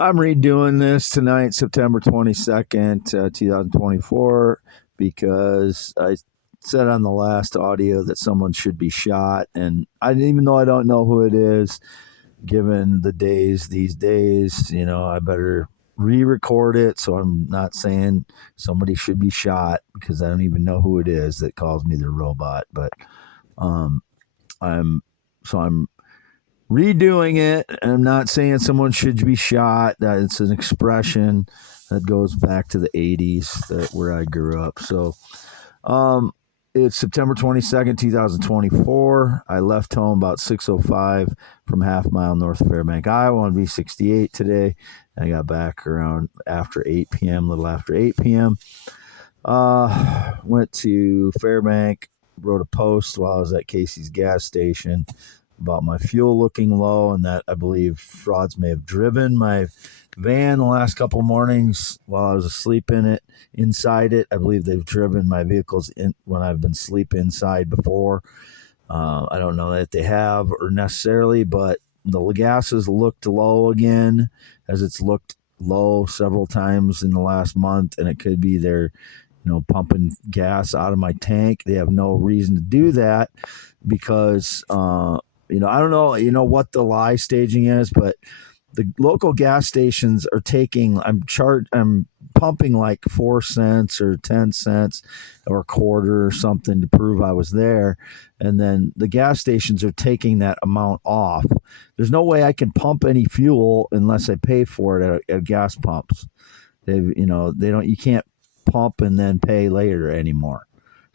I'm redoing this tonight, September 22nd, 2024, because I said on the last audio that someone should be shot. And even though I don't know who it is, given the days these days, I better re-record it. So I'm not saying somebody should be shot because I don't even know who it is that calls me the robot. But I'm redoing it. I'm not saying someone should be shot. It's an expression that goes back to the 80s, where I grew up. So it's September 22nd, 2024. I left home about 6:05 from half mile north of Fairbank, Iowa on B68 today. I got back around after 8 p.m., a little after 8 p.m. Went to Fairbank, wrote a post while I was at Casey's gas station about my fuel looking low, and that I believe frauds may have driven my van the last couple mornings while I was asleep inside it. I believe they've driven my vehicles when I've been asleep inside before. I don't know that they have or necessarily, but the gas has looked low again, as it's looked low several times in the last month, and it could be they're pumping gas out of my tank. They have no reason to do that because I don't know, what the lie staging is, but the local gas stations are taking, I'm pumping like 4 cents or 10 cents or a quarter or something to prove I was there. And then the gas stations are taking that amount off. There's no way I can pump any fuel unless I pay for it at gas pumps. You can't pump and then pay later anymore.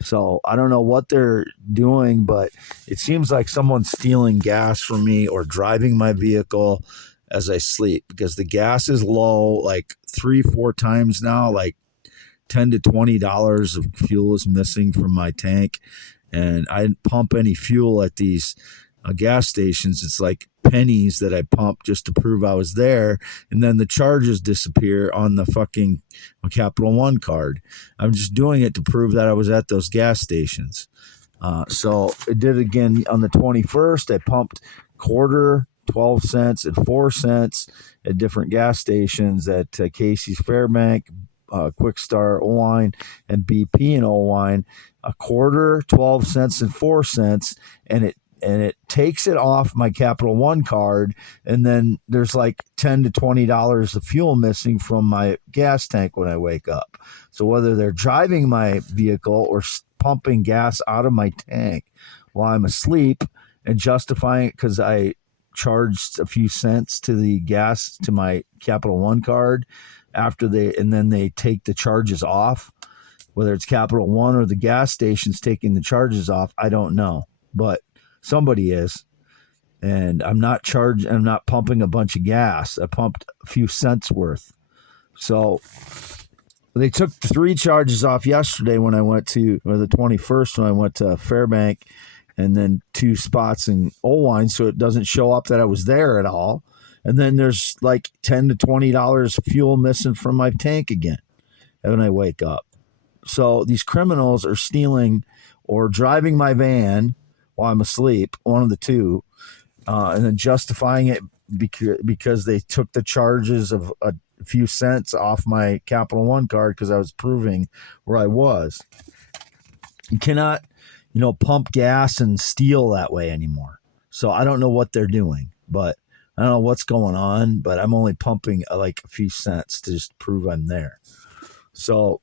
So I don't know what they're doing, but it seems like someone's stealing gas from me or driving my vehicle as I sleep, because the gas is low, like 3-4 times now, like $10 to $20 of fuel is missing from my tank. And I didn't pump any fuel at these gas stations. It's like pennies that I pump just to prove I was there, and then the charges disappear on the fucking Capital One card. I'm just doing it to prove that I was at those gas stations. So it did again on the 21st. I pumped quarter, 12 cents, and 4 cents at different gas stations at Casey's, Fairbank, Quick Star, Oelwein, and BP in Oelwein. A quarter, 12 cents, and 4 cents, and it takes it off my Capital One card, and then there's like $10 to $20 of fuel missing from my gas tank when I wake up. So whether they're driving my vehicle or pumping gas out of my tank while I'm asleep and justifying it because I charged a few cents to the gas to my Capital One card and then they take the charges off, whether it's Capital One or the gas station's taking the charges off, I don't know, but somebody is. And I'm not pumping a bunch of gas. I pumped a few cents worth. So they took 3 charges off yesterday when I went to, or the 21st when I went to Fairbank, and then 2 spots in Oelwein, so it doesn't show up that I was there at all. And then there's like $10 to $20 fuel missing from my tank again when I wake up. So these criminals are stealing or driving my van while I'm asleep, one of the two, and then justifying it because they took the charges of a few cents off my Capital One card because I was proving where I was. You cannot, pump gas and steal that way anymore. So I don't know what they're doing, but I don't know what's going on, but I'm only pumping like a few cents to just prove I'm there. So,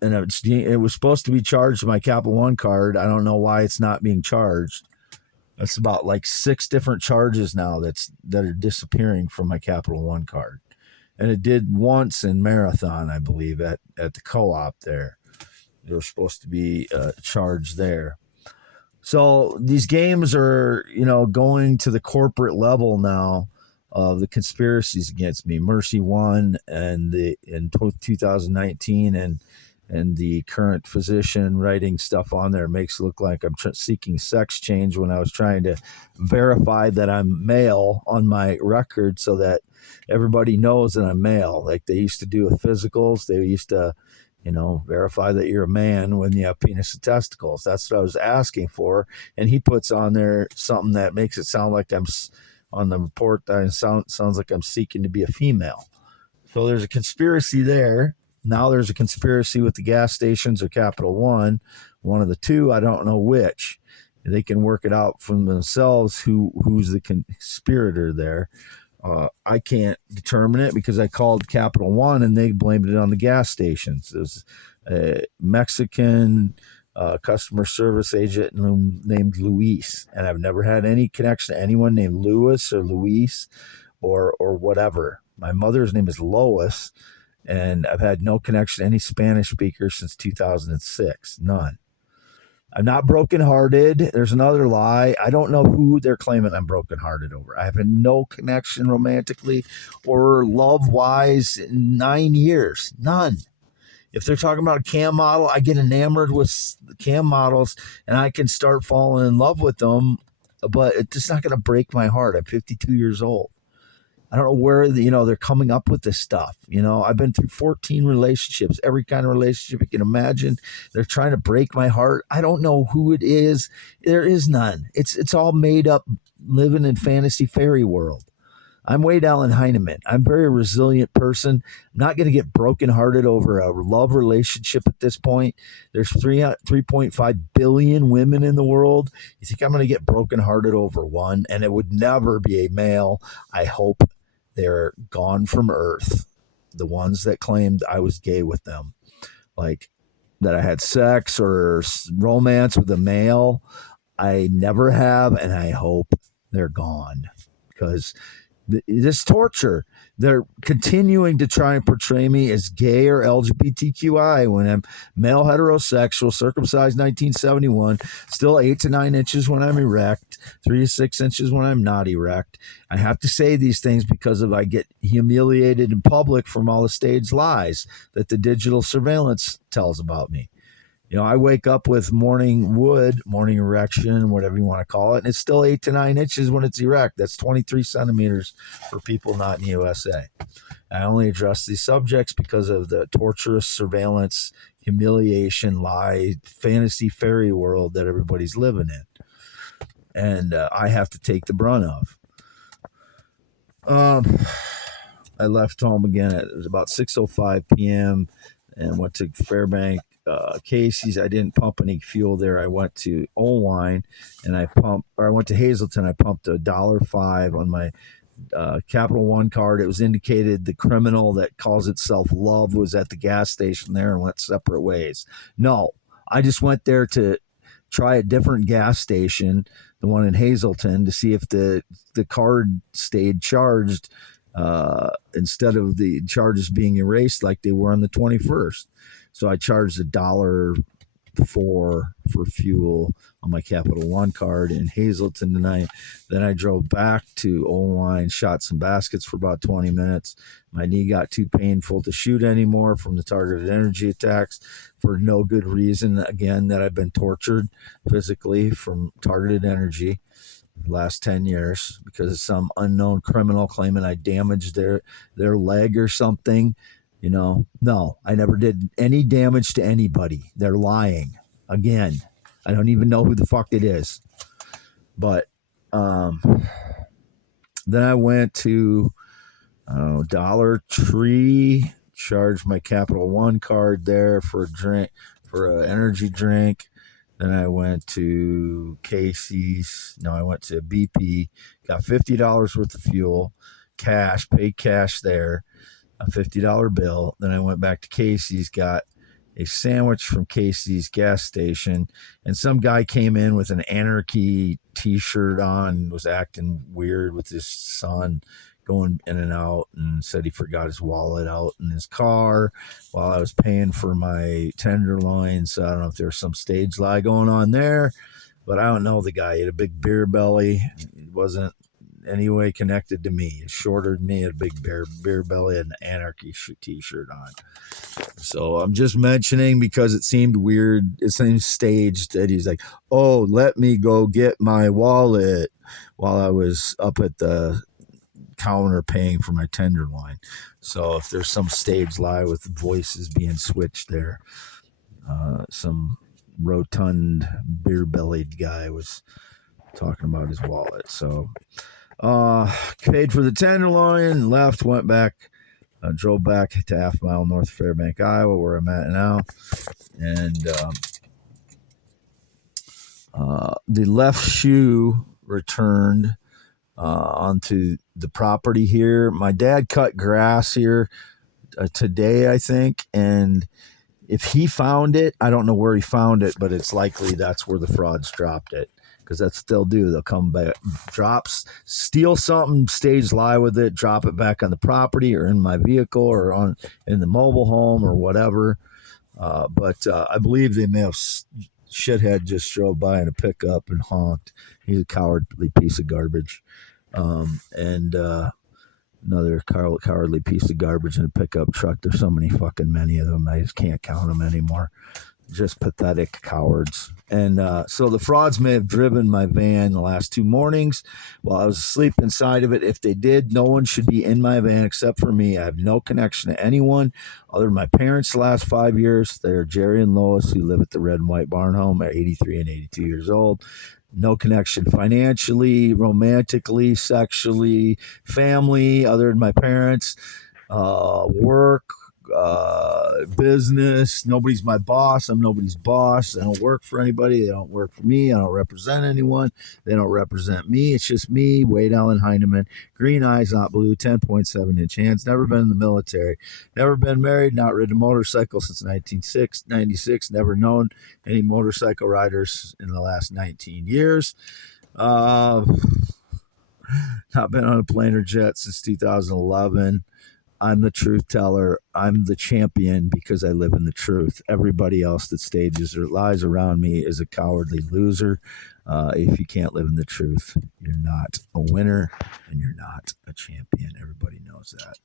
and it was supposed to be charged to my Capital One card. I don't know why it's not being charged. That's about like 6 different charges now that are disappearing from my Capital One card. And it did once in Marathon, I believe, at the co-op there. They were supposed to be charged there. So these games are, going to the corporate level now of the conspiracies against me. Mercy One and in 2019 and the current physician writing stuff on there makes it look like I'm seeking sex change when I was trying to verify that I'm male on my record so that everybody knows that I'm male. Like they used to do with physicals. They used to, verify that you're a man when you have penis and testicles. That's what I was asking for. And he puts on there something that makes it sound like I'm on the report that sounds like I'm seeking to be a female. So there's a conspiracy there. Now there's a conspiracy with the gas stations or Capital one of the two. I don't know which. They can work it out from themselves who's the conspirator there. I can't determine it because I called Capital One and they blamed it on the gas stations. There's a Mexican customer service agent named Luis, and I've never had any connection to anyone named Louis or Luis or whatever. My mother's name is Lois, and I've had no connection to any Spanish speakers since 2006. None. I'm not brokenhearted. There's another lie. I don't know who they're claiming I'm brokenhearted over. I have no connection romantically or love-wise in 9 years. None. If they're talking about a cam model, I get enamored with cam models and I can start falling in love with them, but it's just not going to break my heart. I'm 52 years old. I don't know where they're coming up with this stuff. I've been through 14 relationships, every kind of relationship you can imagine. They're trying to break my heart. I don't know who it is. There is none. It's all made up, living in fantasy fairy world. I'm Wade Allen Heineman. I'm a very resilient person. I'm not going to get brokenhearted over a love relationship at this point. There's 3.5 billion women in the world. You think I'm going to get brokenhearted over one? And it would never be a male. I hope they're gone from Earth. The ones that claimed I was gay with them, like that I had sex or romance with a male. I never have, and I hope they're gone because this torture. They're continuing to try and portray me as gay or LGBTQI when I'm male heterosexual, circumcised 1971, still 8 to 9 inches when I'm erect, 3 to 6 inches when I'm not erect. I have to say these things because I get humiliated in public from all the staged lies that the digital surveillance tells about me. I wake up with morning erection, whatever you want to call it, and it's still 8 to 9 inches when it's erect. That's 23 centimeters for people not in the USA. I only address these subjects because of the torturous surveillance, humiliation, lie, fantasy fairy world that everybody's living in. And I have to take the brunt of. I left home again. It was about 6:05 p.m. and went to Fairbank. Casey's. I didn't pump any fuel there. I went to Oelwein and I went to Hazleton. I pumped $1.05 on my Capital One card. It was indicated the criminal that calls itself Love was at the gas station there and went separate ways. No, I just went there to try a different gas station, the one in Hazleton, to see if the card stayed charged instead of the charges being erased like they were on the 21st. So I charged $1.04 for fuel on my Capital One card in Hazleton tonight. Then I drove back to Oelwein, shot some baskets for about 20 minutes. My knee got too painful to shoot anymore from the targeted energy attacks for no good reason. Again, that I've been tortured physically from targeted energy the last 10 years because of some unknown criminal claiming I damaged their leg or something. No, I never did any damage to anybody. They're lying. Again, I don't even know who the fuck it is. But then I went to Dollar Tree, charged my Capital One card there for an energy drink. Then I went to Casey's. No, I went to BP, got $50 worth of fuel, paid cash there. A $50 bill. Then I went back to Casey's, got a sandwich from Casey's gas station, and some guy came in with an anarchy t-shirt on, was acting weird with his son going in and out, and said he forgot his wallet out in his car while I was paying for my tenderloin. So I don't know if there's some stage lie going on there, but I don't know the guy. He had a big beer belly. He wasn't anyway connected to me. He's shorter than me, had a big beer belly, and an anarchy t-shirt on. So I'm just mentioning because it seemed weird. It seemed staged that he's like, oh, let me go get my wallet while I was up at the counter paying for my tenderloin. So if there's some stage lie with voices being switched there, some rotund beer-bellied guy was talking about his wallet. So paid for the tenderloin, left, went back Drove back to half mile north of Fairbank, Iowa, where I'm at now. And the left shoe returned onto the property here. My dad cut grass here today, I think. And if he found it, I don't know where he found it, but it's likely that's where the frauds dropped it. Because that's what they'll do. They'll come back, steal something, stage lie with it, drop it back on the property or in my vehicle or in the mobile home or whatever. But I believe they may have shithead just drove by in a pickup and honked. He's a cowardly piece of garbage. And another cowardly piece of garbage in a pickup truck. There's so many of them. I just can't count them anymore. Just pathetic cowards. And so the frauds may have driven my van the last 2 mornings while I was asleep inside of it. If they did, no one should be in my van except for me. I have no connection to anyone other than my parents the last 5 years. They're Jerry and Lois, who live at the Red and White Barn Home at 83 and 82 years old. No connection financially, romantically, sexually, family, other than my parents, work, business. Nobody's my boss. I'm nobody's boss. I don't work for anybody. They don't work for me. I don't represent anyone. They don't represent me. It's just me, Wade Allen Heineman. Green eyes, not blue, 10.7-inch hands. Never been in the military. Never been married. Not ridden a motorcycle since 1996. Never known any motorcycle riders in the last 19 years. Not been on a plane or jet since 2011. I'm the truth teller. I'm the champion because I live in the truth. Everybody else that stages or lies around me is a cowardly loser. If you can't live in the truth, you're not a winner and you're not a champion. Everybody knows that.